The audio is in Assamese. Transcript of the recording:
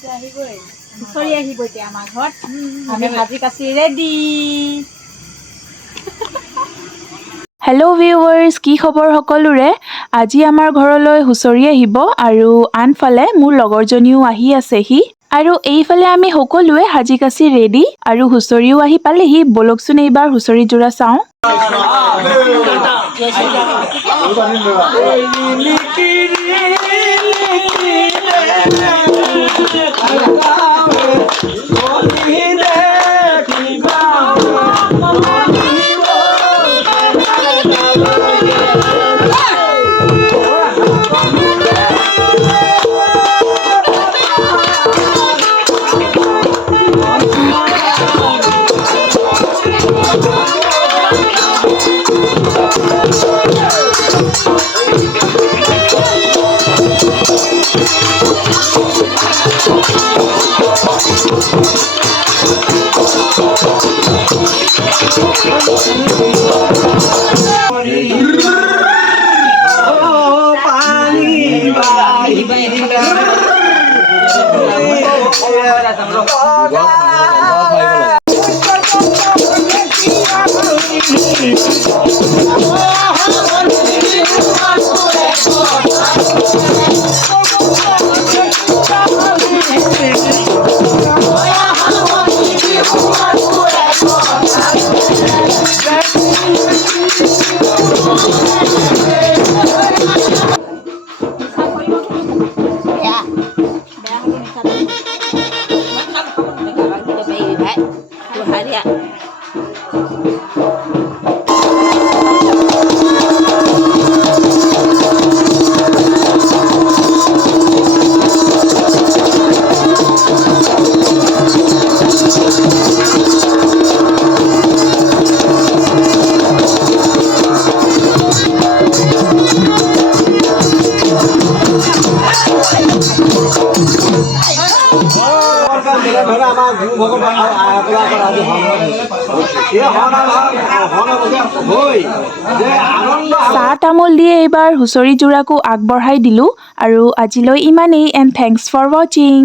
হুঁচৰি আহিব এতিয়া আমাৰ ঘৰত আমি ভাজি কাচি ৰেডি হেল্ল' ভিউৱাৰ্ছ, কি খবৰ সকলোৰে? আজি আমাৰ ঘৰলৈ হুঁচৰি আহিব আৰু আনফালে মোৰ লগৰজনীও আহি আছেহি আৰু এইফালে আমি সকলোৱে সাজি কাচি ৰেডি আৰু হুঁচৰিও আহি পালেহি। বলকচোন এইবাৰ হুঁচৰি যোৰা চাওঁ। চাহ তামোল দিয়ে এইবাৰ হুঁচৰি যোৰাকো আগবঢ়াই দিলোঁ আৰু আজিলৈ ইমানেই এণ্ড থেংকছ ফৰ ৱাচিং।